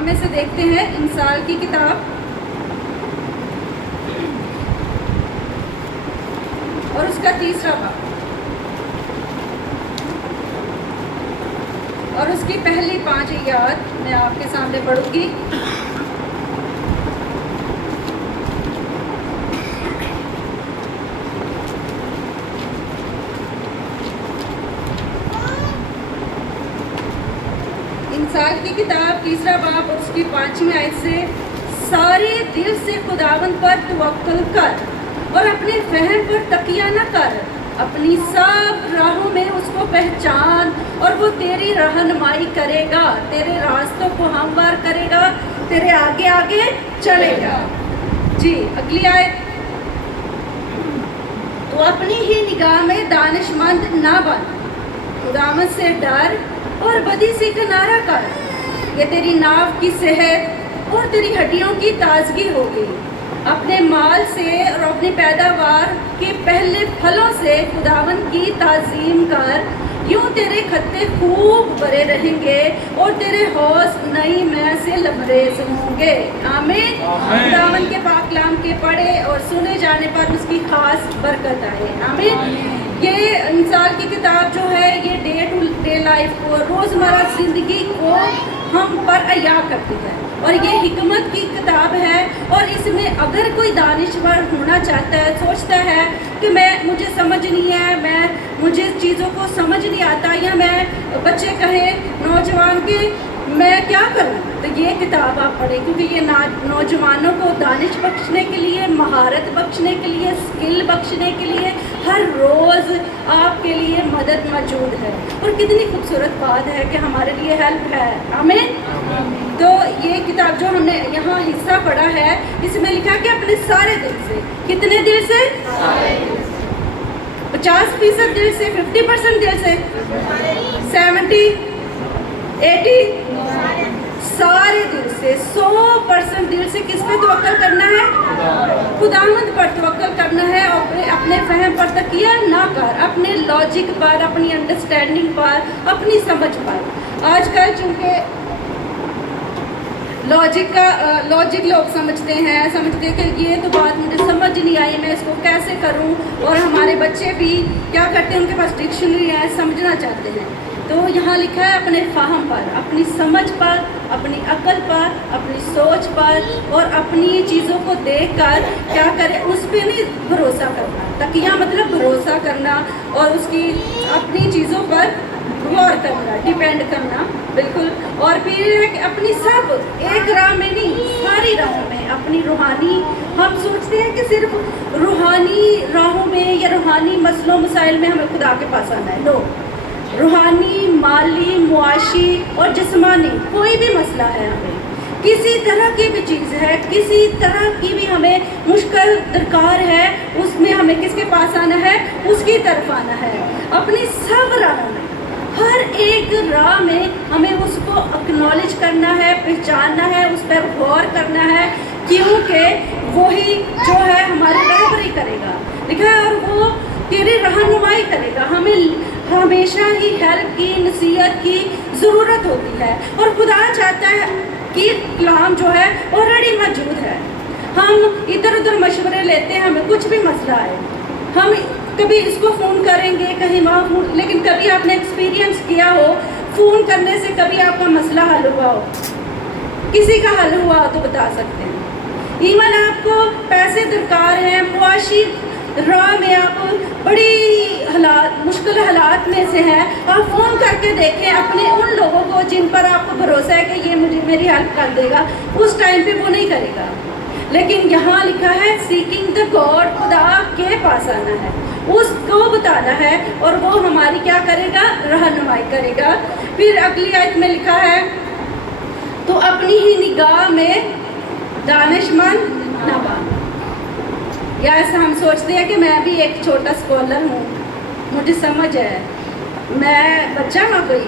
हम में से देखते हैं इंसाल की किताब और उसका 3रा बाब और उसकी पहली 5 आयत मैं आपके सामने पढ़ूंगी। इंसाल की किताब 3रा बाब और उसकी 5वीं आयत से, सारे दिल से खुदावंद पर तवक्कुल कर और अपने फहम पर तकिया न कर, अपनी सब राहों में उसको पहचान और वो तेरी रहनुमाई करेगा, तेरे रास्तों को हमवार करेगा, तेरे आगे आगे चलेगा। जी अगली आयत, तो अपनी ही निगाह में दानिशमंद ना बन, खुदावंद से डर और बदी से किनारा कर, ये तेरी नाव की सेहत और तेरी हड्डियों की ताजगी होगी। अपने माल से और अपनी पैदावार के पहले फलों से खुदावंद की ताज़ीम कर, यूँ तेरे खत्ते खूब भरे रहेंगे और तेरे हौज नई मैं से लबरेज होंगे। आमीन। खुदावंद के पाक कलाम के पढ़े और सुने जाने पर उसकी खास बरकत आए। आमीन। ये इंसाल की किताब जो है ये डे टू डे लाइफ को, रोज़मर्रा ज़िंदगी को हम पर अया करती है और ये हिकमत की किताब है। और इसमें अगर कोई दानिशवर होना चाहता है, सोचता है कि मुझे समझ नहीं है, मुझे चीज़ों को समझ नहीं आता, या मैं बच्चे कहें नौजवान के मैं क्या करूं, तो ये किताब आप पढ़ें, क्योंकि ये नौजवानों को दानिश बख्शने के लिए, महारत बख्शने के लिए, स्किल बख्शने के लिए हर रोज़ आपके लिए मदद मौजूद है। और कितनी खूबसूरत बात है कि हमारे लिए हेल्प है। आमीन। तो ये किताब जो हमने यहाँ हिस्सा पढ़ा है, इसमें लिखा कि अपने सारे दिल से, कितने दिल से? 50% दिल से, 50% दिल से, 70, 80, सारे दिल से, 100% दिल से किस पे तवक्कल करना है? खुदावंद पर तवक्कल करना है। और अपने फहम पर तकिया ना कर, अपने लॉजिक पर, अपनी अंडरस्टैंडिंग पर, अपनी समझ पर। आजकल चूँकि लॉजिक लोग समझते हैं कि ये तो बात मुझे समझ नहीं आई, मैं इसको कैसे करूं। और हमारे बच्चे भी क्या करते हैं, उनके पास डिक्शनरी है, समझना चाहते हैं। तो यहाँ लिखा है अपने फाहम पर, अपनी समझ पर, अपनी अकल पर, अपनी सोच पर और अपनी चीज़ों को देखकर क्या करें, उस पर नहीं भरोसा करना। तकिया मतलब भरोसा करना और उसकी अपनी चीज़ों पर गौर करना, डिपेंड करना, बिल्कुल। और फिर है कि अपनी सब एक राह में नहीं, सारी राहों में अपनी रूहानी, हम सोचते हैं कि सिर्फ रूहानी राहों में या रूहानी मसलों मसाइल में हमें खुदा के पास आना है। नो, रूहानी, माली, मुआशी और जिस्मानी कोई भी मसला है, हमें किसी तरह की भी चीज़ है, किसी तरह की भी हमें मुश्किल दरकार है, उसमें हमें किसके पास आना है? उसकी तरफ आना है। अपनी सब राहों में, हर एक राह में हमें उसको एक्नॉलेज करना है, पहचानना है, उस पर गौर करना है, क्योंकि वही जो है हमारी रहबरी करेगा, लिखा है, और वो तेरी रहनुमाई करेगा। हमें हमेशा ही हेल्प की, नसीहत की ज़रूरत होती है और खुदा चाहता है कि कलाम जो है ऑलरेडी मौजूद है। हम इधर उधर मशवरे लेते हैं, हमें कुछ भी मसला है, हम कभी इसको फ़ोन करेंगे, कहीं वहाँ फ़ोन, लेकिन कभी आपने एक्सपीरियंस किया हो फ़ोन करने से कभी आपका मसला हल हुआ हो? किसी का हल हुआ तो बता सकते हैं। इवन आपको पैसे दरकार हैं, मुआशी राह में आप बड़ी मुश्किल हालात में से हैं, आप फ़ोन करके देखें अपने उन लोगों को जिन पर आपको भरोसा है कि ये मेरी हेल्प कर देगा, उस टाइम पे वो नहीं करेगा। लेकिन यहाँ लिखा है सीकिंग द गॉड, खुदा के पास आना है, उसको बताना है और वो हमारी क्या करेगा? रहनुमाई करेगा। फिर अगली आयत में लिखा है, तो अपनी ही निगाह में दानिशमंद ना बन। या ऐसा हम सोचते हैं कि मैं भी एक छोटा स्कॉलर हूँ, मुझे समझ है, मैं बच्चा ना कोई,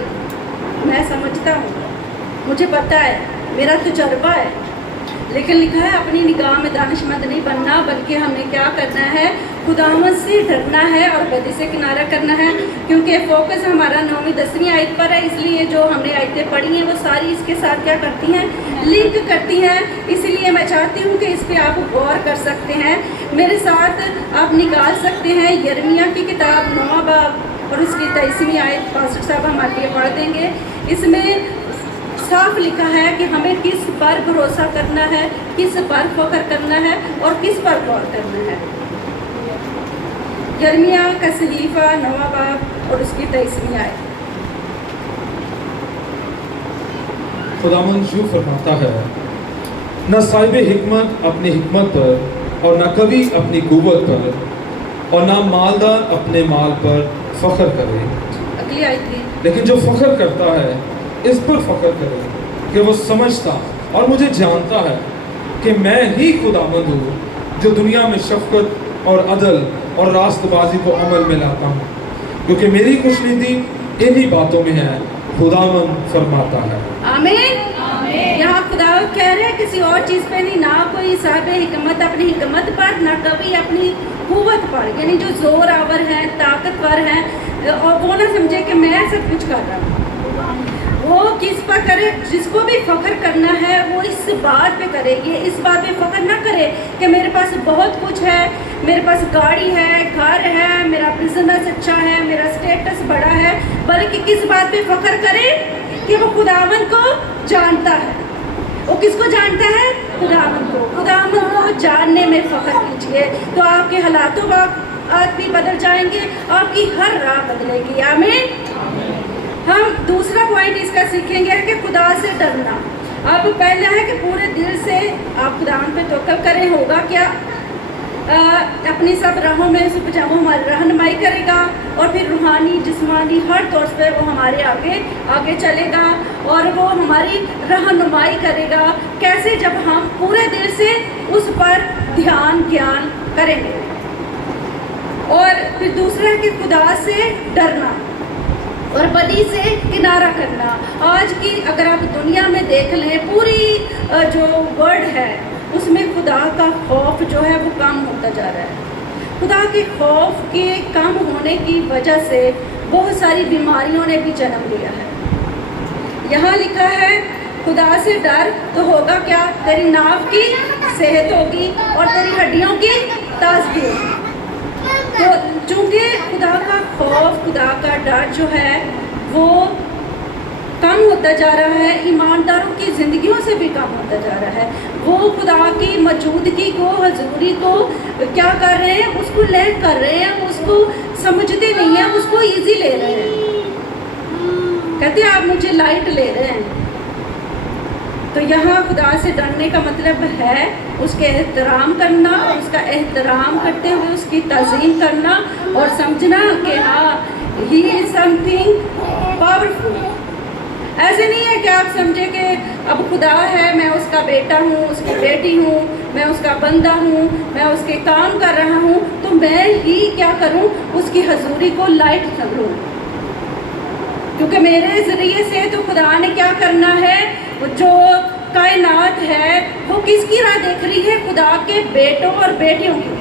मैं समझता हूँ, मुझे पता है, मेरा तजुर्बा है। लेकिन लिखा है अपनी निगाह में दानिशमंद नहीं बनना, बल्कि हमें क्या करना है? खुदावंद से डरना है और बदी से किनारा करना है, क्योंकि फोकस हमारा 9वीं 10वीं आयत पर है। इसलिए जो हमने आयतें पढ़ी हैं वो सारी इसके साथ क्या करती हैं, लिंक करती हैं। इसलिए मैं चाहती हूँ कि इस पर आप गौर कर सकते हैं, मेरे साथ आप निकाल सकते हैं यिर्मयाह की किताब 9वां बाब और उसकी 23वीं आयत। पास्टर साहब हमारे लिए पढ़ देंगे। इसमें साफ लिखा है कि हमें किस पर भरोसा करना है, किस पर फख्र करना है और किस पर गौर करना है। यिर्मयाह का सहीफा 9वां बाब और उसकी 23वीं आयत। खुदावंद यूं फरमाता है, न साहिब हिकमत अपनी हिकमत पर और न कवि अपनी कुव्वत पर और न मालदार अपने माल पर फख्र करे, अगली आयत थी। लेकिन जो फख्र करता है इस पर फख्र करे कि वो समझता और मुझे जानता है कि मैं ही खुदावंद हूँ जो दुनिया में शफकत और अदल और रास्तबाजी को अमल में लाता हूँ, क्योंकि मेरी खुशनुदी इन्हीं बातों में है, खुदावंद फरमाता है। आमीन। यहाँ खुदा कह रहे हैं किसी और चीज़ पे नहीं, ना कोई साहिब हिकमत अपनी हिकमत पर, ना कभी अपनी कुव्वत पर, यानी जो जोर आवर हैं, ताकतवर हैं, और वो ना समझे कि मैं सब कुछ कर रहा हूँ। वो किस पर करे, जिसको भी फख्र करना है वो इस बात पे करे, ये इस बात पे फख्र ना करे कि मेरे पास बहुत कुछ है, मेरे पास गाड़ी है, घर है, मेरा बिजनेस अच्छा है, मेरा स्टेटस बड़ा है, बल्कि किस बात पे फख्र करे कि वो खुदावंद को जानता है। वो किसको जानता है? खुदावंद को। खुदावंद को जानने में फख्र कीजिए तो आपके हालातों वक्त भी बदल जाएंगे, आपकी हर राह बदलेगी। आमीन। हम दूसरा पॉइंट इसका सीखेंगे कि खुदा से डरना। अब पहला है कि पूरे दिल से आप खुदा पे तवक्कुल करें। होगा क्या? अपनी सब राहों में वो हमारी रहनुमाई करेगा और फिर रूहानी जिस्मानी हर तौर पे वो हमारे आगे आगे चलेगा और वो हमारी रहनुमाई करेगा। कैसे? जब हम पूरे दिल से उस पर ध्यान ज्ञान करेंगे। और फिर दूसरा है कि खुदा से डरना और बदी से किनारा करना। आज की अगर आप दुनिया में देख लें, पूरी जो वर्ल्ड है उसमें खुदा का खौफ जो है वो कम होता जा रहा है। खुदा के खौफ के कम होने की वजह से बहुत सारी बीमारियों ने भी जन्म लिया है। यहाँ लिखा है खुदा से डर तो होगा क्या? तेरी नाक की सेहत होगी और तेरी हड्डियों की ताजगी होगी। तो चूँकि खुदा का खौफ, खुदा का डर जो है वो कम होता जा रहा है, ईमानदारों की ज़िंदगियों से भी कम होता जा रहा है। वो खुदा की मौजूदगी को, हजूरी को क्या कर रहे हैं? उसको लैक कर रहे हैं, उसको समझते नहीं हैं, उसको इजी ले रहे हैं। कहते हैं आप मुझे लाइट ले रहे हैं। तो यहाँ खुदा से डरने का मतलब है उसके एहतराम करना और उसका एहतराम करते हुए उसकी तज़ीम करना और समझना कि हाँ ही इज़ समथिंग पावरफुल। ऐसे नहीं है कि आप समझे कि अब खुदा है, मैं उसका बेटा हूँ, उसकी बेटी हूँ, मैं उसका बंदा हूँ, मैं उसके काम कर रहा हूँ, तो मैं ही क्या करूँ? उसकी हजूरी को लाइट कर लूँ, क्योंकि मेरे ज़रिए से तो खुदा ने क्या करना है? जो कायनात है वो किसकी राह देख रही है? खुदा के बेटों और बेटियों की।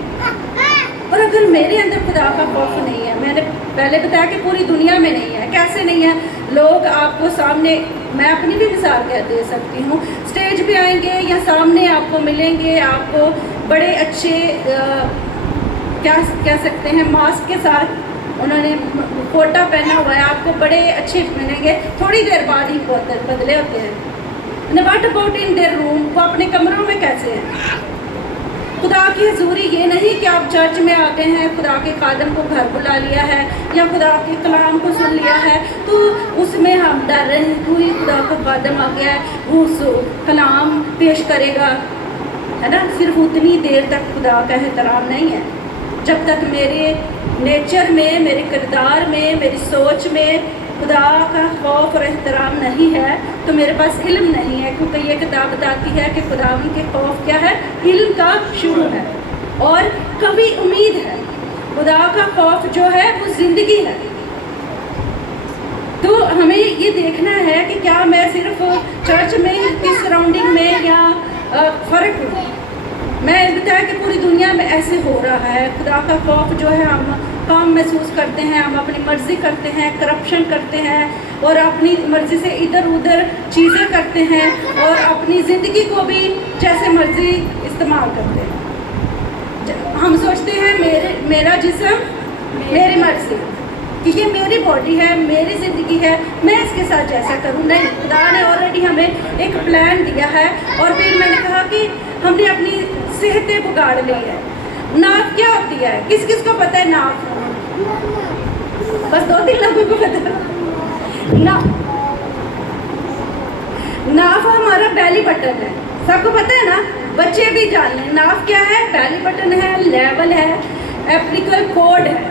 और अगर मेरे अंदर खुदा का खौफ नहीं है, मैंने पहले बताया कि पूरी दुनिया में नहीं है। कैसे नहीं है? लोग आपको सामने, मैं अपनी भी मिसाल कह दे सकती हूँ, स्टेज पे आएंगे या सामने आपको मिलेंगे, आपको बड़े अच्छे क्या कह सकते हैं, मास्क के साथ उन्होंने कोटा पहना हुआ है, आपको बड़े अच्छे मिलेंगे, थोड़ी देर बाद ही बदले होते हैं। What about in their room? वो अपने कमरों में कैसे हैं? खुदा की हजूरी ये नहीं कि आप चर्च में आते हैं, खुदा के खादम को घर बुला लिया है या खुदा के कलाम को सुन लिया है तो उसमें हम डर रहे हैं कोई खुदा का खादम आ गया है, वो उस कलाम पेश करेगा, है ना? सिर्फ उतनी देर तक खुदा का एहतराम नहीं है। जब तक मेरे नेचर में, मेरे किरदार में, मेरी सोच में खुदा का खौफ और एहतराम नहीं है तो मेरे पास इल्म नहीं है, क्योंकि ये किताब बताती है कि खुदा के खौफ क्या है? इल्म का शुरू है और कभी उम्मीद है। खुदा का खौफ जो है वो ज़िंदगी है। तो हमें ये देखना है कि क्या मैं सिर्फ चर्च में की सराउंडिंग में या फ़र्क हूँ। मैं बताया कि पूरी दुनिया में ऐसे हो रहा है, खुदा का खौफ जो है हम काम महसूस करते हैं, हम अपनी मर्ज़ी करते हैं, करप्शन करते हैं और अपनी मर्ज़ी से इधर उधर चीज़ें करते हैं और अपनी ज़िंदगी को भी जैसे मर्ज़ी इस्तेमाल करते हैं। हम सोचते हैं मेरा जिस्म मेरी मर्ज़ी, कि ये मेरी बॉडी है, मेरी ज़िंदगी है, मैं इसके साथ जैसा करूँ। नहीं, खुदा ने ऑलरेडी हमें एक प्लान दिया है। और फिर मैंने कहा कि हमने अपनी सेहतें बिगाड़ ली है। नाफ क्या होती है, किस किस को पता है नाफ? बस 2-3 लोगों को पता है। नाफ हमारा बेली बटन है, सबको पता है ना, बच्चे भी जान लें। नाफ क्या है? बेली बटन है, लेवल है, एप्लीकल कोड है।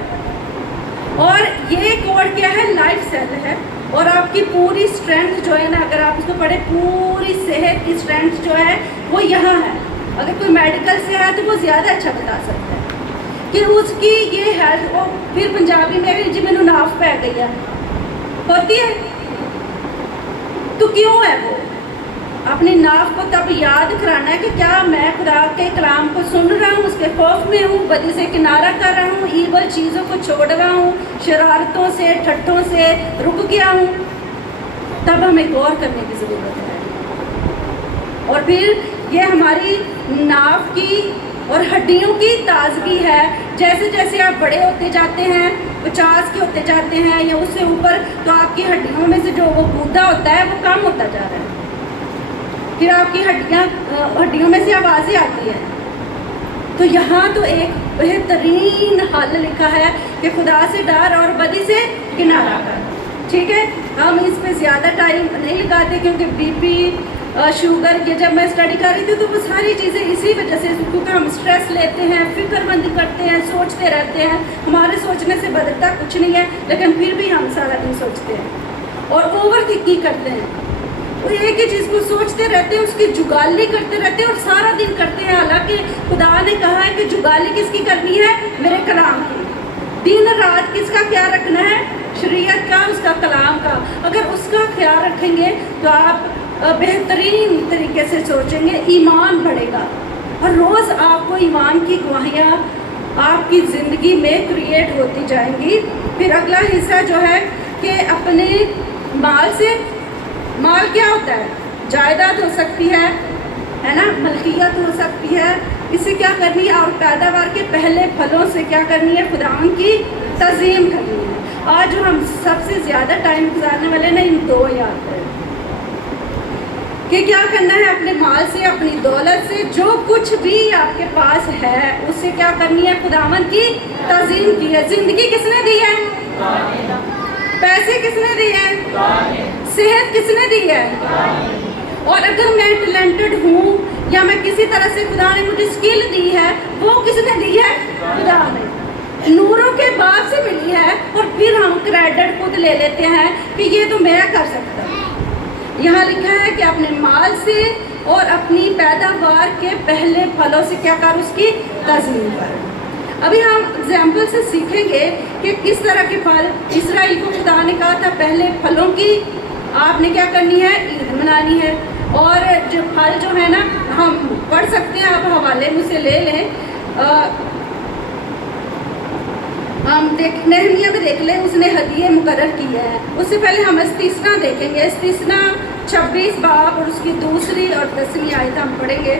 और ये कोड क्या है? लाइफ सेल है। और आपकी पूरी स्ट्रेंथ जो है ना, अगर आप इसको पढ़े, पूरी सेहत की स्ट्रेंथ जो है वो यहाँ है। अगर कोई मेडिकल से है तो वो ज़्यादा अच्छा बता सकता है कि उसकी ये हेल्थ। वो फिर पंजाबी में जी मैंने नाफ पै गई है होती है, तो क्यों है वो? अपनी नाफ को तब याद कराना है कि क्या मैं खुदा के कलाम को सुन रहा हूँ, उसके खौफ में हूँ, बदी से किनारा कर रहा हूँ, ईवल चीज़ों को छोड़ रहा हूँ, शरारतों से ठट्ठों से रुक गया हूँ। तब हमें गौर करने की ज़रूरत है। और फिर ये हमारी नाफ की और हड्डियों की ताजगी है। जैसे जैसे आप बड़े होते जाते हैं, 50 के होते जाते हैं या उससे ऊपर, तो आपकी हड्डियों में से जो वो गूदा होता है वो कम होता जा रहा है। फिर आपकी हड्डियों में से आवाज़ें आती हैं। तो यहाँ तो एक बेहतरीन हल लिखा है कि खुदा से डर और बदी से किनारा कर। ठीक है, हम इस पे ज़्यादा टाइम नहीं लगाते क्योंकि बीपी, शुगर, ये जब मैं स्टडी कर रही थी तो वो सारी चीज़ें इसी वजह से, क्योंकि हम स्ट्रेस लेते हैं, फिक्रमंदी करते हैं, सोचते रहते हैं। हमारे सोचने से बदलता कुछ नहीं है, लेकिन फिर भी हम सारा दिन सोचते हैं और ओवर थिंकिंग करते हैं। वो एक ही चीज़ को सोचते रहते हैं, उसकी जुगाली करते रहते हैं और सारा दिन करते हैं। हालांकि खुदा ने कहा है कि जुगाली किसकी करनी है? मेरे कलाम की। दिन रात किसका ख्याल रखना है? शरीयत का, उसका कलाम का। अगर उसका ख्याल रखेंगे तो आप बेहतरीन तरीके से सोचेंगे, ईमान बढ़ेगा और रोज़ आपको ईमान की गवाहियाँ आपकी ज़िंदगी में क्रिएट होती जाएंगी। फिर अगला हिस्सा जो है कि अपने माल से, माल क्या होता है? जायदाद हो सकती है ना, मलकियत हो सकती है। इसे क्या करनी है? और पैदावार के पहले फलों से क्या करनी है? खुदावन की तज़ीम करनी है। आज जो हम सबसे ज़्यादा टाइम गुजारने वाले ना, इन 2 याद करें कि क्या करना है? अपने माल से, अपनी दौलत से, जो कुछ भी आपके पास है उससे क्या करनी है? खुदावन की तज़ीम की है। ज़िंदगी किसने दी है? पैसे किसने दिए हैं? सेहत किसने दी है? और अगर मैं टैलेंटेड हूँ या मैं किसी तरह से, खुदा ने मुझे स्किल दी है, वो किसने दी है? खुदा ने। नूरों के बाप से मिली है और फिर हम क्रेडिट खुद ले लेते हैं कि ये तो मैं कर सकता हूँ। यहाँ लिखा है कि अपने माल से और अपनी पैदावार के पहले फलों से क्या कर? उसकी तज़मीन कर। अभी हम एग्जाम्पल से सीखेंगे कि किस तरह के फल इसराइल को खुदा ने कहा था पहले फलों की आपने क्या करनी है? ईद मनानी है। और जो फल जो है ना, हम पढ़ सकते हैं, आप हवाले मुझसे ले लें। हम नेहमिया में देख लें, उसने हदिये मुकर्रर किया है। उससे पहले हम इस्तिस्ना देखेंगे। इस्तिस्ना 26 बाब और उसकी 2री और 10वीं आयत हम पढ़ेंगे।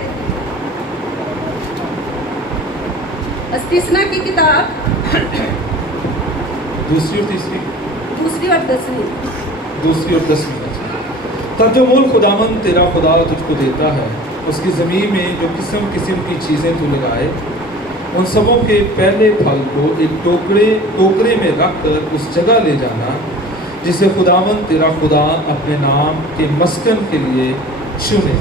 इस्तिस्ना की किताब 2री और 3री, 2री और 10वीं, 2री और 10वीं। तब जो मुल्क खुदावन तेरा खुदा तुझको देता है, उसकी ज़मीन में जो किस्म किस्म की चीज़ें तू लगाए, उन सबों के पहले फल को एक टोकरे में रख कर उस जगह ले जाना जिसे खुदावन तेरा खुदा अपने नाम के मस्कन के लिए चुने।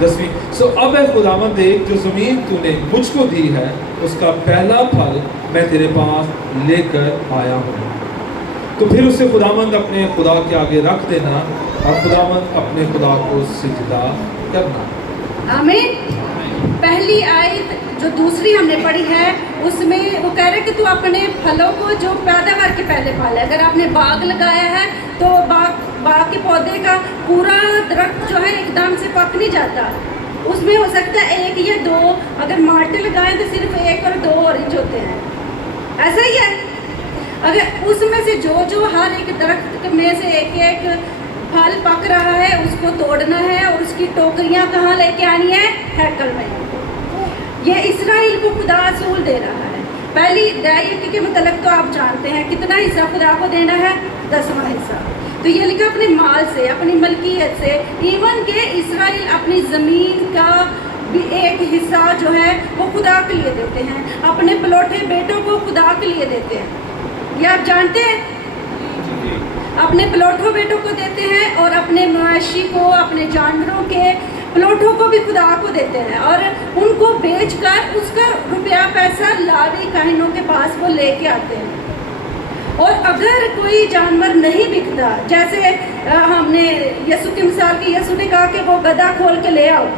10वीं। अब है खुदावन देख, जो ज़मीन तूने मुझको दी है उसका पहला फल मैं तेरे पास लेकर आया हूँ। तो फिर उसे खुदावंद अपने खुदा के आगे रख देना और खुदावंद अपने खुदा को सिजदा करना। आमीन। पहली आयत जो 2री हमने पढ़ी है उसमें वो कह रहे हैं कि तू अपने फलों को, जो पैदावार के पहले फल है, अगर आपने बाग लगाया है तो बाग के पौधे का पूरा दरख्त जो है एकदम से पक नहीं जाता, उसमें हो सकता है 1 या 2, अगर माल्टे लगाएं तो सिर्फ 1 और 2 ऑरेंज होते हैं, ऐसा ही है। अगर उसमें से जो हर एक दरख्त में से एक फल पक रहा है उसको तोड़ना है और उसकी टोकरियां कहाँ लेके आनी है? हैकल में। ये इस्राइल को खुदा असूल दे रहा है। पहली दायित्व के मतलब तो आप जानते हैं कितना हिस्सा खुदा को देना है, 10वां हिस्सा। तो ये लिखा अपने माल से, अपनी मलकियत से, इवन के इस्राइल अपनी ज़मीन का भी एक हिस्सा जो है वो खुदा के लिए देते हैं, अपने पलौठे बेटों को खुदा के लिए देते हैं। ये आप जानते हैं, अपने पलौठों बेटों को देते हैं और अपने मवेशी को, अपने जानवरों के पलौठों को भी खुदा को देते हैं और उनको बेचकर उसका रुपया पैसा लावी काहिनों के पास वो लेके आते हैं। और अगर कोई जानवर नहीं बिकता, जैसे हमने यसु की मिसाल की, यसु ने कहा कि वो गधा खोल के ले आओ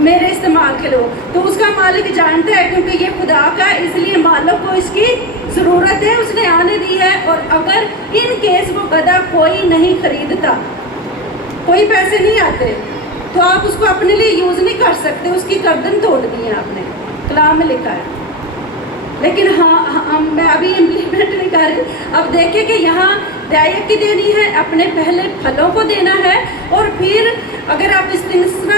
मेरे इस्तेमाल के लो, तो उसका मालिक जानता है क्योंकि ये खुदा का, इसलिए मालिक को इसकी ज़रूरत है, उसने आने दी है। और अगर इन केस वो गधा कोई नहीं खरीदता, कोई पैसे नहीं आते, तो आप उसको अपने लिए यूज़ नहीं कर सकते, उसकी गर्दन तोड़नी है आपने, कलाम में लिखा है। लेकिन हाँ, मैं अभी इम्प्लीमेंट नहीं कर रही। अब देखें कि यहाँ दायक की देनी है, अपने पहले फलों को देना है, और फिर अगर आप इस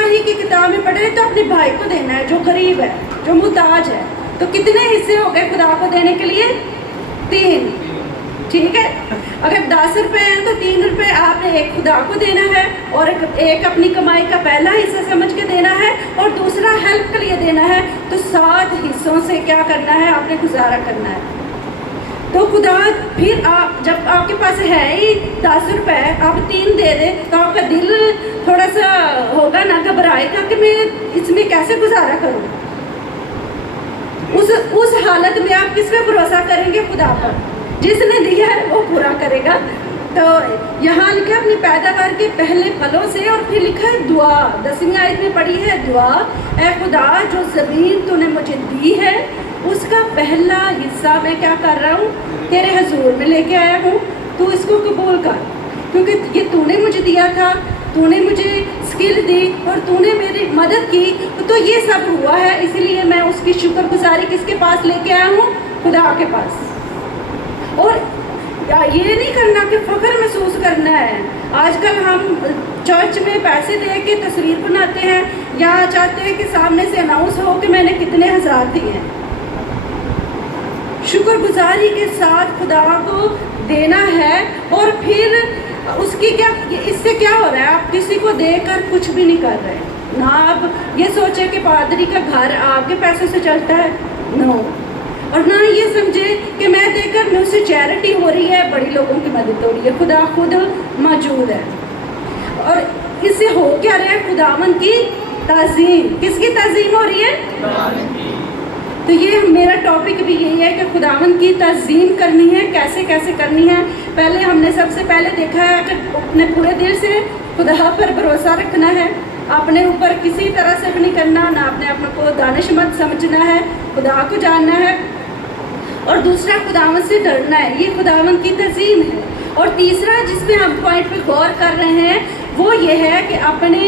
ही की किताब में पढ़े तो अपने भाई को देना है जो गरीब है, जो मुहताज है। तो कितने हिस्से हो गए खुदा को देने के लिए? 3, ठीक है। अगर 10 रुपये हैं तो 3 रुपये आपने एक खुदा को देना है और एक अपनी कमाई का पहला हिस्सा समझ के देना है और दूसरा हेल्प के लिए देना है। तो 7 हिस्सों से क्या करना है? आपने गुजारा करना है। तो खुदा फिर आप, जब आपके पास है ही 10 रुपये, आप 3 दे दें तो आपका दिल थोड़ा सा होगा ना, घबराएगा कि मैं इसमें कैसे गुजारा करूँ। उस हालत में आप किस पे भरोसा करेंगे? खुदा पर, जिसने दिया है वो पूरा करेगा। तो यहाँ लिखा है अपनी पैदावार के पहले फलों से, और फिर लिखा है दुआ, 10वीं आयत में पढ़ी है दुआ, ऐ खुदा जो ज़मीन तूने मुझे दी है उसका पहला हिस्सा मैं क्या कर रहा हूँ? तेरे हजूर में लेके आया हूँ, तू इसको कबूल कर, क्योंकि ये तूने मुझे दिया था, तूने मुझे स्किल दी और तूने मेरी मदद की, तो ये सब हुआ है। इसलिए मैं उसकी शुक्रगुजारी किसके पास लेके आया हूँ? खुदा के पास। और ये नहीं करना कि फ़ख्र महसूस करना है। आजकल हम चर्च में पैसे दे के तस्वीर बनाते हैं या चाहते हैं कि सामने से अनाउंस हो कि मैंने कितने हज़ार दिए हैं। शुक्रगुजारी के साथ खुदा को देना है, और फिर उसकी क्या, इससे क्या हो रहा है? आप किसी को देकर कुछ भी नहीं कर रहे ना। आप ये सोचे कि पादरी का घर आपके पैसों से चलता है, नो। और ना ये समझे कि मैं देकर मैं उससे चैरिटी हो रही है, बड़ी लोगों की मदद हो रही है। खुदा खुद मौजूद है और इससे हो क्या रहा है? खुदावन की ताज़ीम। किसकी ताज़ीम हो रही है? तो ये मेरा टॉपिक भी यही है कि खुदावन की ताज़ीम करनी है। कैसे कैसे करनी है? पहले हमने सबसे पहले देखा है कि अपने पूरे दिल से खुदा पर भरोसा रखना है, अपने ऊपर किसी तरह से भी नहीं करना, ना अपने को दानिशमंद समझना है, खुदा को जानना है, और दूसरा खुदावन से डरना है। ये खुदावन की ताज़ीम है। और तीसरा जिसमें हम पॉइंट पे गौर कर रहे हैं वो ये है कि अपने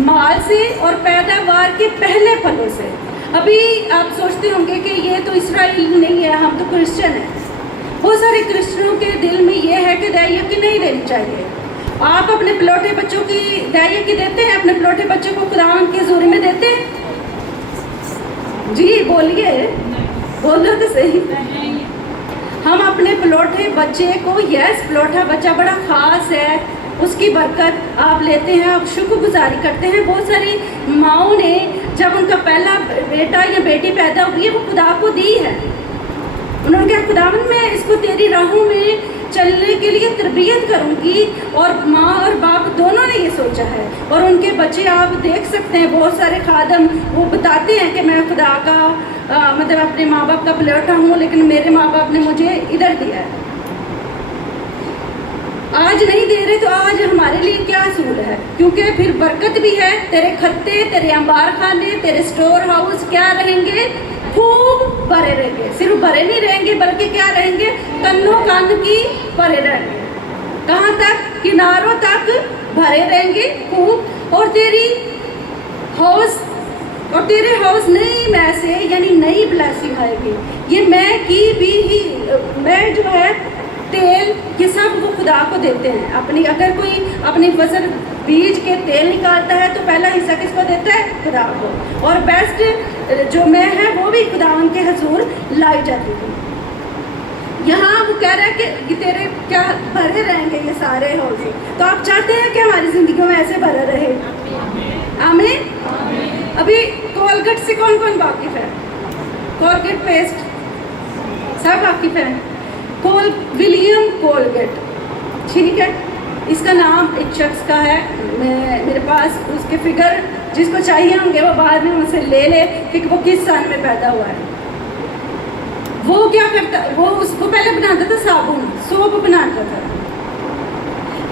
माल से और पैदावार के पहले फलों से। अभी आप सोचते होंगे कि ये तो इस्राइल नहीं है, हम तो क्रिश्चियन हैं। बहुत सारे क्रिश्चियनों के दिल में ये है कि दायकी नहीं देनी चाहिए। आप अपने पलौठे बच्चों की दायकी देते हैं? अपने पलौठे बच्चों को खुदावन की हज़ूरी में देते हैं? जी बोलिए, बोलो तो सही। हम अपने पलौठे बच्चे को, यस पलौठा बच्चा बड़ा ख़ास है, उसकी बरकत आप लेते हैं, आप शुक्रगुजारी करते हैं। बहुत सारी माँओं ने जब उनका पहला बेटा या बेटी पैदा हुई है वो खुदा को दी है। उन्होंने कहा खुदावन मैं इसको तेरी राहों में चलने के लिए तरबियत करूंगी, और माँ और बाप दोनों ने ये सोचा है। और उनके बच्चे आप देख सकते हैं, बहुत सारे खादम वो बताते हैं कि मैं खुदा का मतलब अपने माँ बाप का पलौठा हूँ, लेकिन मेरे माँ बाप ने मुझे इधर दिया है। आज नहीं दे रहे तो आज हमारे लिए क्या असूल है? क्योंकि फिर बरकत भी है, तेरे खत्ते, तेरे अंबार खाने, तेरे स्टोर हाउस क्या रहेंगे? खूब भरे रहेंगे। सिर्फ भरे नहीं रहेंगे बल्कि क्या रहेंगे? कन्नों कान की भरे रहेंगे। कहाँ तक? किनारों तक भरे रहेंगे खूब। और तेरी हाउस और तेरे हाउस नई मैं से यानी नई ब्लेसिंग आएगी। ये मैं की भी ही मैं जो है तेल ये सब वो खुदा को देते हैं। अपनी अगर कोई अपनी फसल बीज के तेल निकालता है तो पहला हिस्सा किसको देता है? खुदा को। और बेस्ट जो मैं है वो भी खुदा के हजूर लाई जाती थी। यहाँ वो कह रहा है कि तेरे क्या भरे रहेंगे ये सारे हाउस। तो आप चाहते हैं कि हमारी ज़िंदगी में ऐसे भरा रहे? आमीन। अभी कोलगेट से कौन कौन वाकिफ है? कोलगेट पेस्ट सब वाकिफ है। विलियम कोलगेट, ठीक है, इसका नाम एक शख्स का है। मेरे पास उसके फिगर जिसको चाहिए होंगे वो बाद में मुझसे ले ले कि वो किस साल में पैदा हुआ है। वो क्या करता, वो उसको पहले बनाता था साबुन, सोप बनाता था।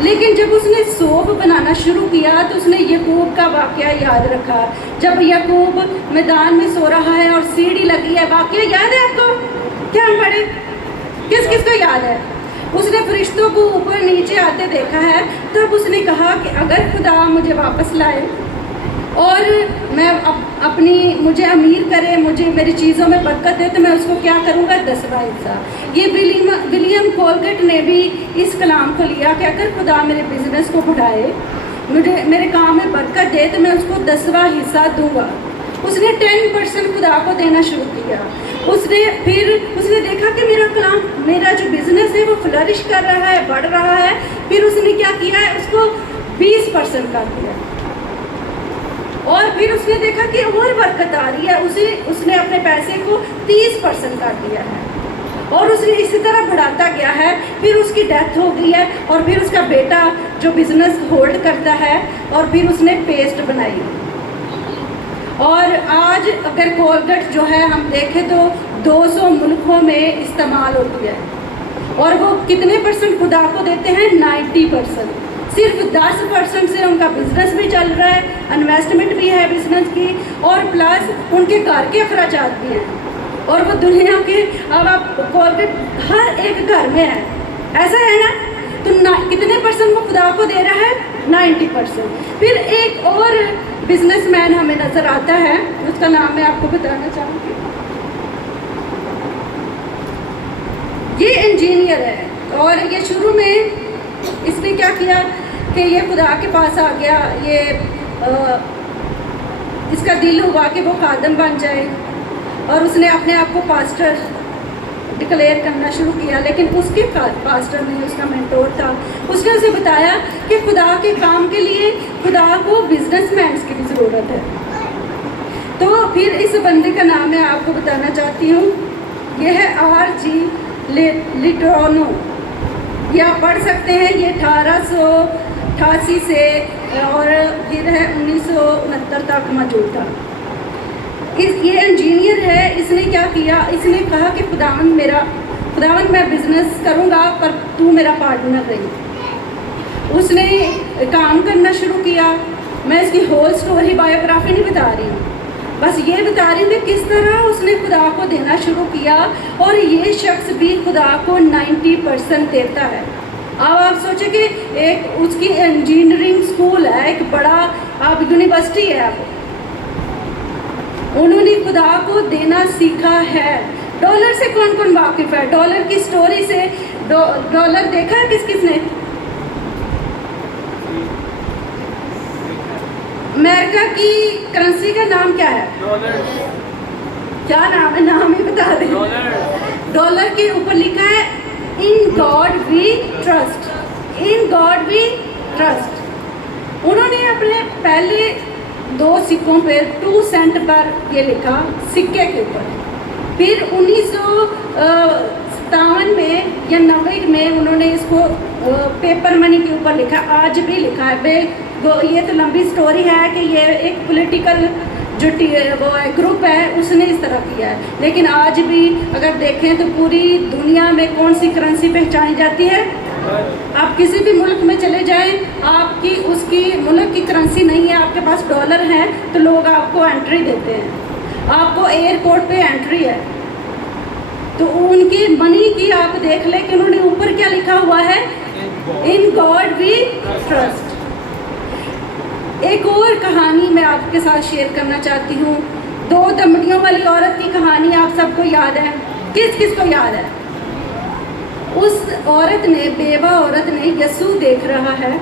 लेकिन जब उसने सोप बनाना शुरू किया तो उसने यकूब का वाक़या याद रखा। जब यकूब मैदान में सो रहा है और सीढ़ी लगी है, वाक़या याद है आपको? क्या हम पढ़े? किस किस को याद है? उसने फरिश्तों को ऊपर नीचे आते देखा है। तब उसने कहा कि अगर खुदा मुझे वापस लाए और मैं अपनी मुझे अमीर करे, मुझे मेरी चीज़ों में बरकत दे, तो मैं उसको क्या करूँगा? 10वां हिस्सा। ये विलियम कोलगेट ने भी इस कलाम को लिया कि अगर खुदा मेरे बिजनेस को बढ़ाए, मुझे मेरे काम में बरकत दे, तो मैं उसको 10वां हिस्सा दूँगा। उसने 10% खुदा को देना शुरू किया। उसने देखा कि मेरा जो बिज़नेस है वो फ्लरिश कर रहा है, बढ़ रहा है। फिर उसने क्या किया है? उसको 20% कर दिया। और फिर उसने देखा कि और बरकत आ रही है, उसने अपने पैसे को 30% कर दिया है। और उसने इसी तरह बढ़ाता गया है। फिर उसकी डेथ हो गई है और फिर उसका बेटा जो बिज़नेस होल्ड करता है, और फिर उसने पेस्ट बनाई। और आज अगर कोलगेट जो है हम देखें तो 200 मुल्कों में इस्तेमाल होती है। और वो कितने परसेंट खुदा को देते हैं? 90%। सिर्फ 10% से उनका बिजनेस भी चल रहा है, इन्वेस्टमेंट भी है बिजनेस की, और प्लस उनके घर के अखराजात भी हैं। और वो दुनिया के, अब आप कोलगेट हर एक घर में है, ऐसा है ना? तो कितने परसेंट वो खुदा को दे रहा है? 90%। फिर एक और बिजनेसमैन हमें नज़र आता है, उसका नाम मैं आपको बताना चाहूँगी। ये इंजीनियर है और ये शुरू में इसने क्या किया कि ये खुदा के पास आ गया। इसका दिल हुआ कि वो खादम बन जाए और उसने अपने आप को पास्टर डिक्लेयर करना शुरू किया। लेकिन उसके पास्टर नहीं, उसका मेंटोर था, उसने उसे बताया कि खुदा के काम के लिए खुदा को बिजनेसमैन की भी ज़रूरत है। तो फिर इस बंदे का नाम मैं आपको बताना चाहती हूँ। यह है R.G. लिटोनो। ये आप पढ़ सकते हैं। ये 1888 से और ये है 1969 तक मौजूद था। ये इंजीनियर है। इसने क्या किया? इसने कहा कि खुदावन मैं बिज़नेस करूँगा पर तू मेरा पार्टनर रही। उसने काम करना शुरू किया। मैं इसकी होल स्टोरी बायोग्राफी नहीं बता रही हूँ, बस ये बता रही हूँ कि किस तरह उसने खुदा को देना शुरू किया। और ये शख्स भी खुदा को 90% देता है। अब आप सोचें कि एक उसकी इंजीनियरिंग स्कूल है, एक बड़ा अब यूनिवर्सिटी है। अब उन्होंने खुदा को देना सीखा है। डॉलर से कौन कौन वाकिफ़ है? डॉलर की स्टोरी से डॉलर देखा है किस किसने? अमेरिका की करेंसी का नाम क्या है? डॉलर। क्या नाम है? नाम ही बता दें। डॉलर के ऊपर लिखा है in God we trust. In God we trust. उन्होंने अपने पहले 2 सिक्कों पर 2 सेंट पर ये लिखा, सिक्के के ऊपर। फिर 1957 में या 90 में उन्होंने इसको पेपर मनी के ऊपर लिखा। आज भी लिखा है। ये तो लंबी स्टोरी है कि ये एक पॉलिटिकल जो वो है ग्रुप है उसने इस तरह किया है। लेकिन आज भी अगर देखें तो पूरी दुनिया में कौन सी करेंसी पहचानी जाती है? आप किसी भी मुल्क में चले जाएं, आपकी उसकी मुल्क की करेंसी नहीं है, आपके पास डॉलर हैं तो लोग आपको एंट्री देते हैं। आपको एयरपोर्ट पे एंट्री है तो उनकी मनी की आप देख लें कि उन्होंने ऊपर क्या लिखा हुआ है? In God we trust. ایک اور کہانی میں آپ کے ساتھ شیئر کرنا چاہتی ہوں. 2 دمڑیوں والی عورت کی کہانی آپ سب کو یاد ہے؟ کس کس کو یاد ہے؟ اس عورت نے، بیوہ عورت نے، یسوع دیکھ رہا ہے،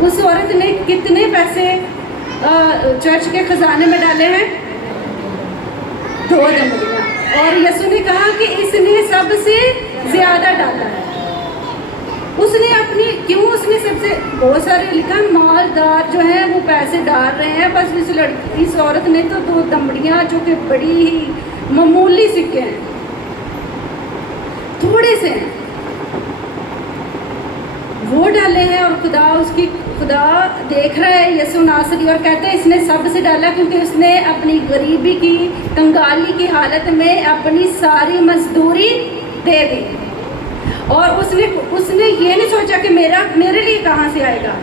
اس عورت نے کتنے پیسے چرچ کے خزانے میں ڈالے ہیں؟ 2 دمڑیاں. اور یسوع نے کہا کہ اس نے سب سے زیادہ ڈالا ہے. اس نے اپنی کیوں اس نے سب سے بہت سارے لکھا مالدار جو ہیں وہ پیسے ڈال رہے ہیں، بس اس عورت نے تو 2 دمڑیاں جو کہ بڑی ہی معمولی سکے ہیں، تھوڑے سے ہیں، وہ ڈالے ہیں. اور خدا دیکھ رہا ہے یسوع ناصری اور کہتا ہے اس نے سب سے ڈالا کیونکہ اس نے اپنی غریبی کی، کنگالی کی حالت میں اپنی ساری مزدوری دے دی. اور اس نے یہ نہیں سوچا کہ میرے لیے کہاں سے آئے گا.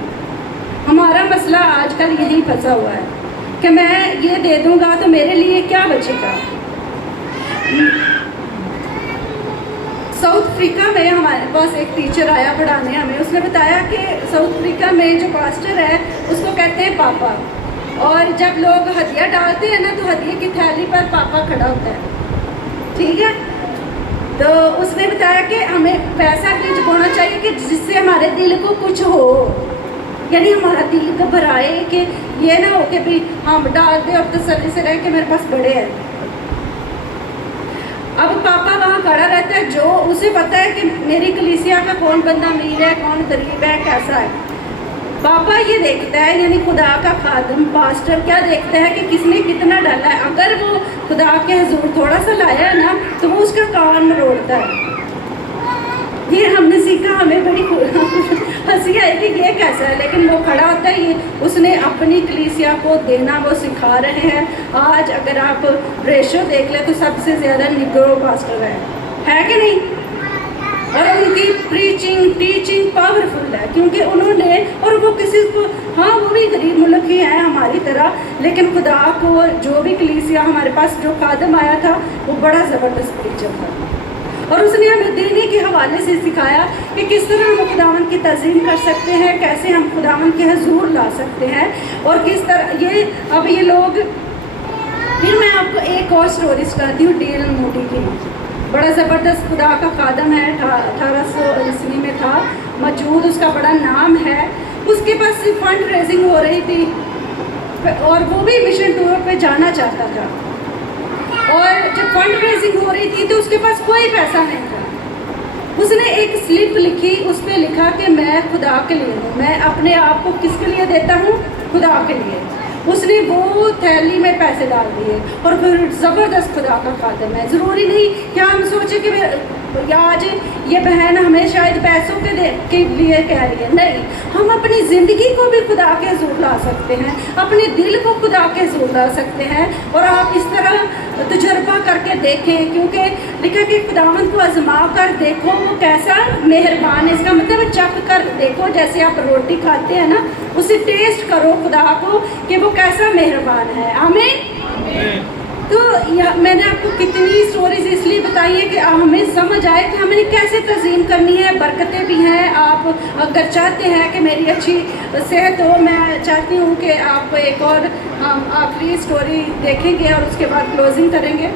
ہمارا مسئلہ آج کل یہی پھنسا ہوا ہے کہ میں یہ دے دوں گا تو میرے لیے کیا بچے گا. ساؤتھ افریقہ میں ہمارے پاس ایک ٹیچر آیا پڑھانے ہمیں. اس نے بتایا کہ ساؤتھ افریقہ میں جو پاسٹر ہے اس کو کہتے ہیں پاپا. اور جب لوگ ہدیہ ڈالتے ہیں نا تو ہدیے کی تھیلی پر پاپا کھڑا ہوتا ہے. ٹھیک ہے. تو اس نے بتایا کہ ہمیں پیسہ بھی ہونا چاہیے کہ جس سے ہمارے دل کو کچھ ہو، یعنی ہمارا دل گھبرائے کہ یہ نہ ہو کہ بھی ہم ڈال دیں اور تسلی سے رہے کہ میرے پاس بڑے ہیں. اب پاپا وہاں کھڑا رہتا ہے، جو اسے پتہ ہے کہ میری کلیسیا کا کون بندہ امیر ہے، کون غریب ہے، کیسا ہے. پاپا یہ دیکھتا ہے، یعنی خدا کا خادم پاسٹر کیا دیکھتا ہے کہ کس نے کتنا ڈالا ہے. اگر وہ خدا کے حضور تھوڑا سا لایا ہے نا تو وہ اس کا کان مروڑتا ہے. یہ ہم نے سیکھا، ہمیں بڑی ہنسی آئی کہ یہ کیسا ہے، لیکن وہ کھڑا ہوتا ہے. یہ اس نے اپنی کلیسیا کو دینا وہ سکھا رہے ہیں. آج اگر آپ ریشو دیکھ لیں تو سب سے زیادہ نیگرو پاسٹر ہے کہ نہیں؟ اور ان کی ٹیچنگ پاورفل ہے کیونکہ انہوں نے، اور وہ کسی کو، ہاں وہ بھی غریب ملک ہی ہیں ہماری طرح، لیکن خدا کو جو بھی کلیسیا ہمارے پاس جو خادم آیا تھا وہ بڑا زبردست پریچر تھا. اور اس نے ہمیں دینے کے حوالے سے سکھایا کہ کس طرح ہم خداوند کی تعظیم کر سکتے ہیں، کیسے ہم خداوند کے حضور لا سکتے ہیں، اور کس طرح یہ لوگ. پھر میں آپ کو ایک اور سٹوری سکھاتی ہوں ڈی ایل موڈی کی. بڑا زبردست خدا کا خادم ہے، 1880 میں تھا موجود، اس کا بڑا نام ہے. اس کے پاس فنڈ ریزنگ ہو رہی تھی اور وہ بھی مشن ٹور پہ جانا چاہتا تھا. اور جب فنڈ ریزنگ ہو رہی تھی تو اس کے پاس کوئی پیسہ نہیں تھا. اس نے ایک سلپ لکھی، اس پہ لکھا کہ میں خدا کے لیے ہوں، میں اپنے آپ کو کس کے لیے دیتا ہوں؟ خدا کے لیے. اس نے وہ تھیلی میں پیسے ڈال دیے اور پھر زبردست خدا کا خادم ہے. ضروری نہیں کہ ہم سوچیں کہ آج یہ بہن ہمیں شاید پیسوں کے لیے کہہ رہی ہے، نہیں، ہم اپنی زندگی کو بھی خدا کے حضور لا سکتے ہیں، اپنے دل کو خدا کے حضور لا سکتے ہیں. اور آپ اس طرح تجربہ کر کے دیکھیں، کیونکہ لکھا کہ خداوند کو آزما کر دیکھو وہ کیسا مہربان ہے. اس کا مطلب چکھ کر دیکھو، جیسے آپ روٹی کھاتے ہیں نا، اسے ٹیسٹ کرو خدا کو کہ وہ کیسا مہربان ہے. آمین. تو میں نے آپ کو کتنی سٹوریز اس لیے بتائی ہے کہ ہمیں سمجھ آئے کہ ہمیں کیسے تعظیم کرنی ہے. برکتیں بھی ہیں. آپ اگر چاہتے ہیں کہ میری اچھی صحت ہو، میں چاہتی ہوں کہ آپ ایک اور آخری سٹوری دیکھیں گے اور اس کے بعد کلوزنگ کریں گے.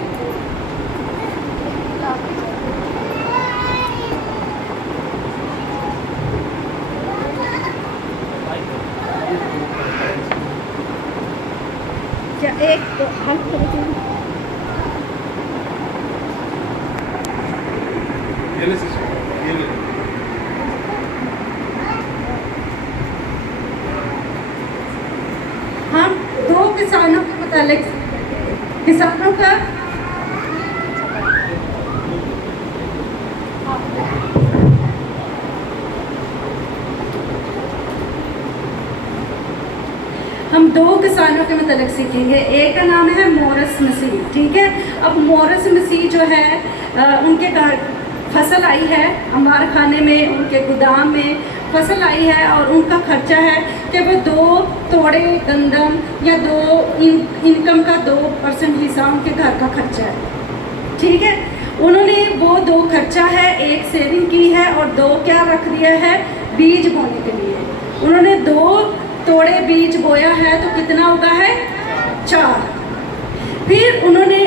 کیا ایک ہم 2 کسانوں کے متعلق، کسانوں کا ہم 2 کسانوں کے متعلق سیکھیں گے. ایک کا نام ہے مورس مسیح. ٹھیک ہے. اب مورس مسیح جو ہے ان کے گھر فصل آئی ہے، انبار خانے میں، ان کے گودام میں فصل آئی ہے، اور ان کا خرچہ ہے کہ وہ 2 توڑے گندم یا 2 انکم کا 2% حصہ ان کے گھر کا خرچہ ہے. ٹھیک ہے. انہوں نے وہ 2 خرچہ ہے، ایک سیونگ کی ہے اور 2 کیا رکھ دیا ہے؟ بیج بونے کے لیے. انہوں نے 2 तोड़े बीज बोया है तो कितना उगा है? 4। फिर उन्होंने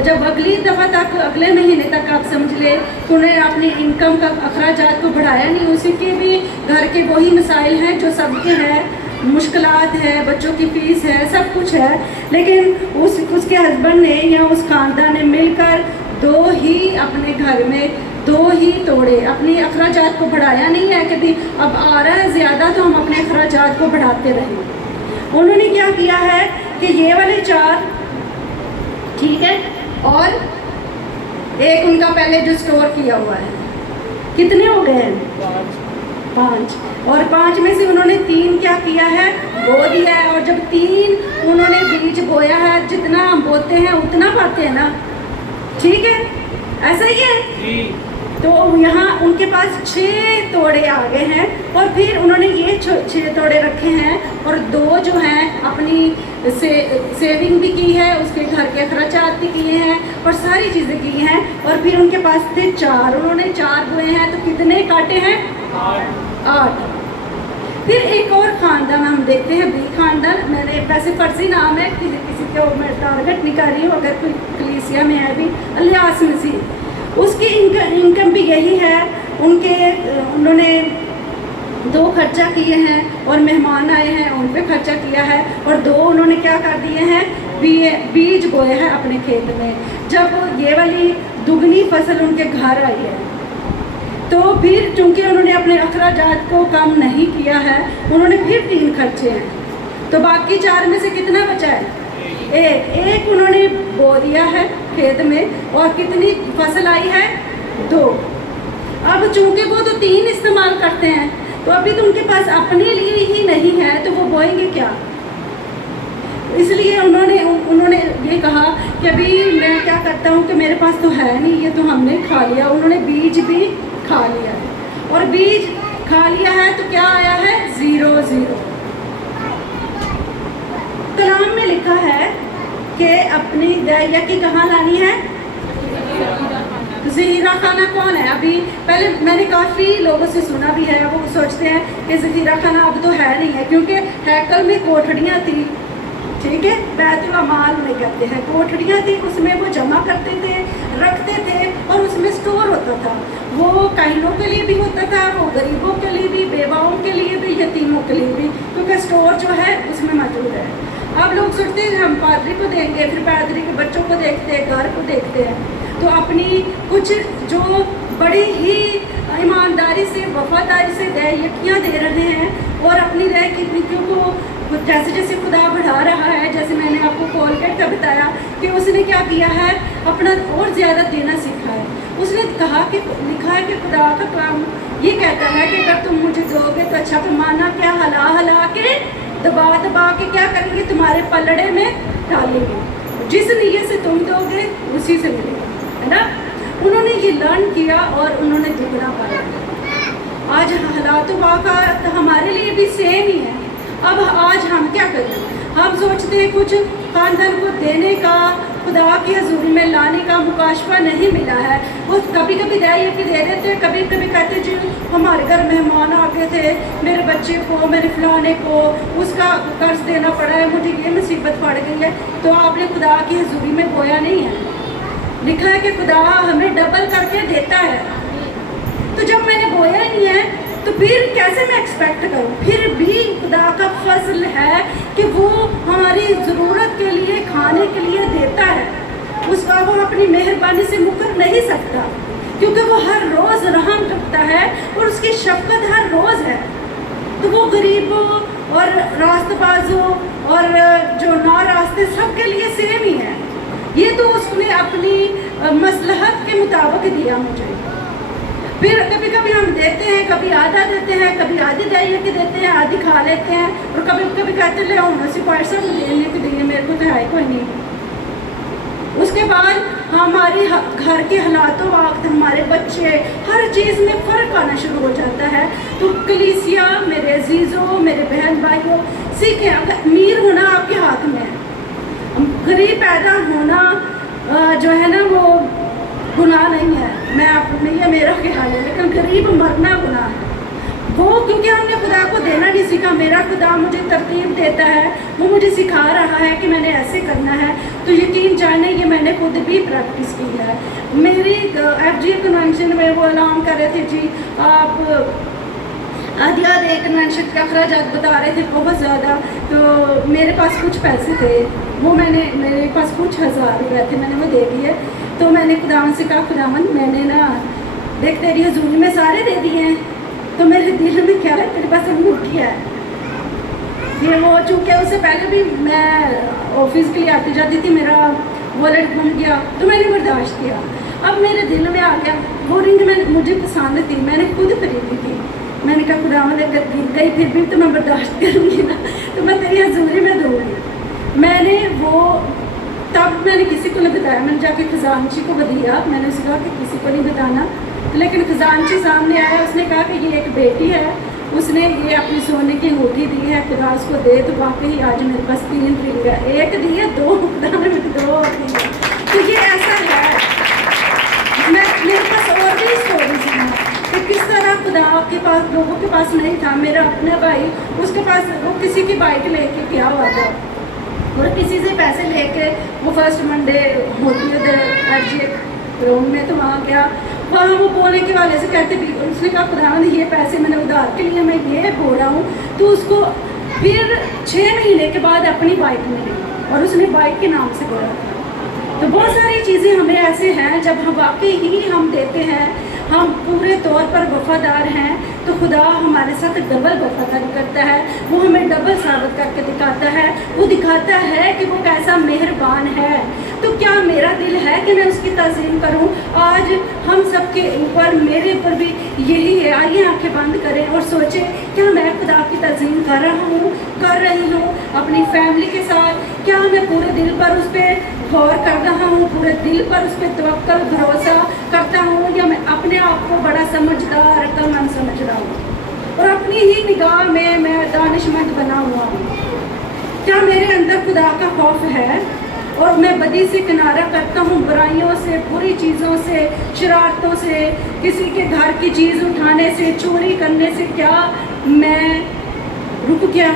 जब अगली दफ़ा तक, अगले महीने तक आप समझ ले, तो उन्होंने अपनी इनकम का अखराजात को बढ़ाया नहीं। उसी के भी घर के वही मसाइल हैं जो सबके हैं, मुश्किलात है, बच्चों की फ़ीस है, सब कुछ है, लेकिन उसके हस्बैंड ने या उस ख़ानदान ने मिलकर 2 ही अपने घर में 2 ही तोड़े, अपनी अखराजात को बढ़ाया नहीं है कि भी अब आ रहा है ज़्यादा तो हम अपने अखराजात को बढ़ाते रहें। उन्होंने क्या किया है कि ये वाले 4, ठीक है, और एक उनका पहले जो स्टोर किया हुआ है, कितने हो गए हैं? 5। और 5 में से उन्होंने 3 क्या किया है? बो दिया है। और जब 3 उन्होंने बीज बोया है, जितना हम बोते हैं उतना पाते हैं ना, ठीक है, ऐसा ही है। तो यहाँ उनके पास 6 तोड़े आ गए हैं, और फिर उन्होंने ये 6 तोड़े रखे हैं, और 2 जो हैं अपनी सेविंग भी की है, उसके घर के खर्चात भी किए हैं, और सारी चीज़ें की हैं। और फिर उनके पास थे 4, उन्होंने 4 बोए हैं, तो कितने काटे हैं? 8। फिर एक और ख़ानदान हम देखते हैं, बी ख़ानदान। मैंने वैसे फर्जी नाम है, किसी को मैं टारगेट नहीं कर रही हूँ, अगर कोई कलीसिया में है भी, अलियास मसीह, उसकी इनकम भी यही है। उन्होंने 2 खर्चा किए हैं, और मेहमान आए हैं उन पे खर्चा किया है, और 2 उन्होंने क्या कर दिए हैं? बीज बोए हैं अपने खेत में। जब ये वाली दुगनी फसल उनके घर आई है, तो फिर चूँकि उन्होंने अपने अखराजात को कम नहीं किया है, उन्होंने फिर 3 खर्चे हैं, तो बाकी 4 में से कितना बचा है? एक उन्होंने बो दिया है खेत में, और कितनी फसल आई है? 2। अब चूँकि वो तो 3 इस्तेमाल करते हैं, तो अभी तो उनके पास अपने लिए ही नहीं है, तो वो बोएंगे क्या? इसलिए उन्होंने ये कहा कि अभी मैं क्या करता हूँ कि मेरे पास तो है नहीं, ये तो हमने खा लिया। उन्होंने बीज भी खा लिया है, और बीज खा लिया है तो क्या आया है? 0 0। कलाम में लिखा है कि अपनी दैया की कहाँ लानी है? ज़हीरा खाना कौन है? अभी पहले मैंने काफ़ी लोगों से सुना भी है, वो सोचते हैं कि ज़हीरा खाना अब तो है नहीं है, क्योंकि हैकल में कोठड़ियाँ थी, ठीक है, बैतुल अमाल में कहते हैं, कोठड़ियाँ थी, उसमें वो जमा करते थे, रखते थे, और उसमें स्टोर होता था। वो काहिनों के लिए भी होता था, वो गरीबों के लिए भी, बेवाओं के लिए भी, यतीमों के लिए भी, क्योंकि स्टोर जो है उसमें मौजूद है। अब लोग सोचते हैं हम पादरी को देंगे, फिर पादरी के बच्चों को देखते हैं, घर को देखते हैं, तो अपनी कुछ जो बड़ी ही ईमानदारी से, वफादारी से दैयकियाँ दे रहे हैं, और अपनी दैयकियों को जैसे जैसे खुदा बढ़ा रहा है, जैसे मैंने आपको कोलगेट का बताया कि उसने क्या किया है? अपना और ज़्यादा देना सीखा है। उसने कहा कि लिखा है कि खुदा का काम ये कहता है कि अगर तुम मुझे दोगे तो अच्छा, तो माना क्या? हला हला के, दबा दबा के क्या करेंगे? तुम्हारे पलड़े में डालेंगे। जिस नीयत से तुम दोगे उसी से मिलेगा, है ना? उन्होंने ये लर्न किया और उन्होंने दुगना पाया। आज हालात वाक़ात हमारे लिए भी सेम ही है। अब आज हम क्या करें? हम सोचते हैं कुछ खानदान को देने का, खुदा की हजूरी में लाने का मुकाशफा नहीं मिला है। वो कभी कभी दाई की दे देते, कभी कभी कहते जी हमारे घर मेहमान आ गए थे, मेरे बच्चे को, मेरे फलाने को उसका कर्ज देना पड़ा है, मुझे ये मुसीबत पड़ गई है। तो आपने खुदा की हजूरी में बोया नहीं है। लिखा है कि खुदा हमें डबल करके देता है। तो जब मैंने बोया नहीं है तो फिर कैसे मैं एक्सपेक्ट करूं? फिर भी खुदा का फजल है कि वो हमारी ज़रूरत के लिए, खाने के लिए देता है। उसका वो अपनी मेहरबानी से मुकर नहीं सकता, क्योंकि वो हर रोज़ रहम करता है और उसकी शफकत हर रोज़ है। तो वो गरीबों और रास्तबाजों और जो ना रास्ते सबके लिए सेम ही है। ये तो उसने अपनी मसलहत के मुताबिक दिया मुझे। फिर कभी कभी हम देते हैं, कभी आधा देते हैं, कभी आधी दाइए के देते हैं, आधी खा लेते हैं, और कभी कभी कहते ले उन्होंने पैसा देने के लिए मेरे को तो है कोई नहीं। उसके बाद हमारी घर के हालातों वक्त हमारे बच्चे हर चीज़ में फ़र्क आना शुरू हो जाता है। तो कलीसिया मेरे अजीज़ों, मेरे बहन भाइयों, सीखें। अगर अमीर होना आपके हाथ में है, गरीब पैदा होना जो है ना वो गुनाह नहीं है, मैं आप में ये मेरा ख्याल है, लेकिन गरीब मरना गुनाह है। वो क्योंकि हमने खुदा को देना नहीं सीखा। मेरा खुदा मुझे तरतीब देता है, वो मुझे सिखा रहा है कि मैंने ऐसे करना है, तो यकीन जाने ये मैंने खुद भी प्रैक्टिस की है। मेरी FGA कन्वेंशन में वो ऐलान कर रहे थे, जी आप आधिया दे कन्वेंशन के अखराजात बता रहे थे बहुत ज़्यादा, तो मेरे पास कुछ पैसे थे, वो मेरे पास कुछ हज़ार रुपये थे, मैंने वो दे दिए। तो मैंने खुदावन से कहा, खुदावन मैंने ना देख तेरी हजूरी में सारे दे दिए हैं, तो मेरे दिल में क्या है तेरे पास अंगूठी है। ये वो चूँकि उससे पहले भी मैं ऑफिस के लिए आती जाती थी, मेरा वॉलेट गुम गया तो मैंने बर्दाश्त किया। अब मेरे दिल में आ गया, वो रिंग मुझे पसंद थी, मैंने खुद खरीदी थी। मैंने कहा खुदावंद अगर गिर गई फिर भी तो मैं बर्दाश्त करूँगी ना, तो मैं तेरी हजूरी में दूँगी। मैंने वो तब मैंने किसी को नहीं बताया, मैंने जाके खजानची को दिया, मैंने उसे कहा कि किसी को नहीं बताना। लेकिन खजानची सामने आया, उसने कहा कि ये एक बेटी है, उसने ये अपनी सोने की अंगूठी दी है, खुदा उसको दे। तो वाकई आज मेरे पास 3 रिंग है, एक दी है, 2 खुदा ने मुझे 2 दी है। तो ये ऐसा है। मेरे पास और भी स्टोरीज हैं कि किस तरह खुदा के पास लोगों के पास नहीं था। मेरा अपना भाई, उसके पास वो किसी की बाइक लेके गया हुआ था और किसी से पैसे लेके वो फर्स्ट मंडे होती है FGA रूम में, तो वहाँ गया, वहाँ वो बोलने के वाले से कहते भी, उसने कहा खुदावंद ये पैसे मैंने उधार के लिए मैं ये बोल रहा हूँ। तो उसको फिर 6 महीने के बाद अपनी बाइक मिली और उसने बाइक के नाम से बोला था। तो बहुत सारी चीज़ें हमें ऐसे हैं, जब हम वाकई ही हम देते हैं, हम पूरे तौर पर वफादार हैं, तो खुदा हमारे साथ डबल वफादारी करता है, वो हमें डबल साबित करके दिखाता है। वो दिखाता है कि वो कैसा मेहरबान है। तो क्या मेरा दिल है कि मैं उसकी ताज़ीम करूं? आज हम सबके ऊपर, मेरे ऊपर भी यही है। आइए आंखें बंद करें और सोचें, क्या मैं खुदा की ताज़ीम कर रहा हूँ, कर रही हूँ अपनी फैमिली के साथ? क्या मैं पूरे दिल पर उस पर गौर कर रहा हूँ, पूरे दिल पर उस पर तवक्कल भरोसा करता हूँ, या मैं अपने आप को बड़ा समझदार अक्लमंद समझ रहा हूँ और अपनी ही निगाह में मैं दानिशमंद बना हुआ हूँ? क्या मेरे अंदर खुदा का खौफ है और मैं बदी से किनारा करता हूँ, बुराइयों से, बुरी चीज़ों से, शरारतों से, किसी के घर की चीज़ उठाने से, चोरी करने से? क्या मैं रुक गया